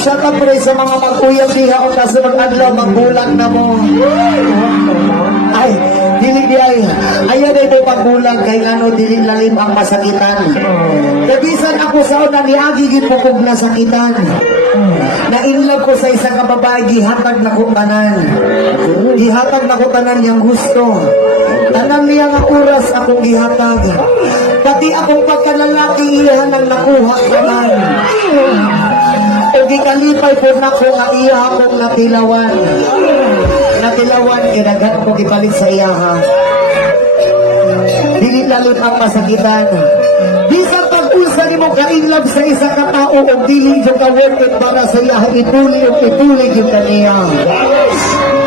Shout out pre sa mga mag-uyab diha o kasunod adlaw magbulag na mo. Ay, dili di ay. Ayaw na ito pagbulag kay ano dili lalim ang masakitan. Kabisan ako sa una niagi gid ko kog nasakitan. Na in ko sa isang kababae gihatag na ko tanan. Gihatag na ko tanan yang gusto. Tanan niya nga oras akong gihatag. Akong pagkalalaki iya nang nakuha tanan. O gikalipay po na ko nga iya akong natilawan. Natilawan, kinagat ko gipalit sa iya ha. Dili lalot ang masakitan. Bisan pag-usa ni mo ka-inlove sa isa ka tao o dili yung ka-worth para sa iya, ituli o ituli yung kaniya. Ang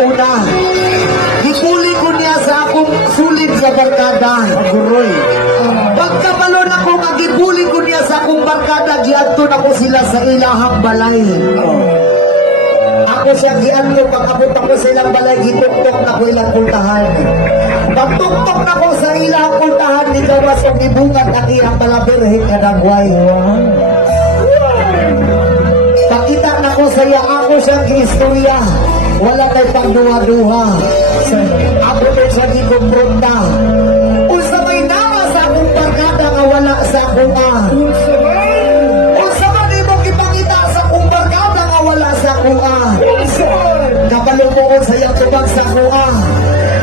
una. Gipuli ko niya sa akong sulit sa barkada. Aguroy. Pagkabalon ako nga gipuli ko niya sa akong barkada, giadto na ko sila sa ilahang balay. Ako siya giadto pag-abot ako sa ilang balay, gituktok na ko ilang kultahan. Pagtuktok na ko sa ilang kultahan, ni Gawas o gibungat ang ilang balabirhin kadagway. Pakita na ko sa iya, ako siyang giistorya. Wala kay pagduha-duha. Ako din siya gikumpronta. Unsa may nama sa akong barkada nga wala sa akong ah. Unsa man imong ipakita sa akong barkada nga wala sa akong ah. Ko sa iyang tubag sa akong ah.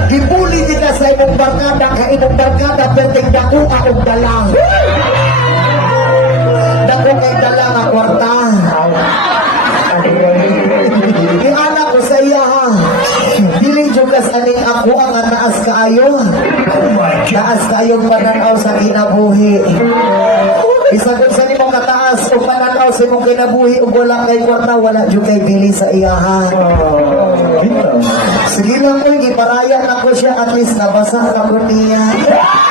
Gipuli kita sa imong barkada ka imong barkada perting dako akong dalang. Ang taas kaayo. Taas kaayo pananaw sa kinabuhi. Isagod sa nimo kataas o pananaw sa imong kinabuhi ug wala kay kwarta wala jud kay bili sa iya ha. Sige lang ko giparaya na ko siya at least nabasa na ko niya. Sir!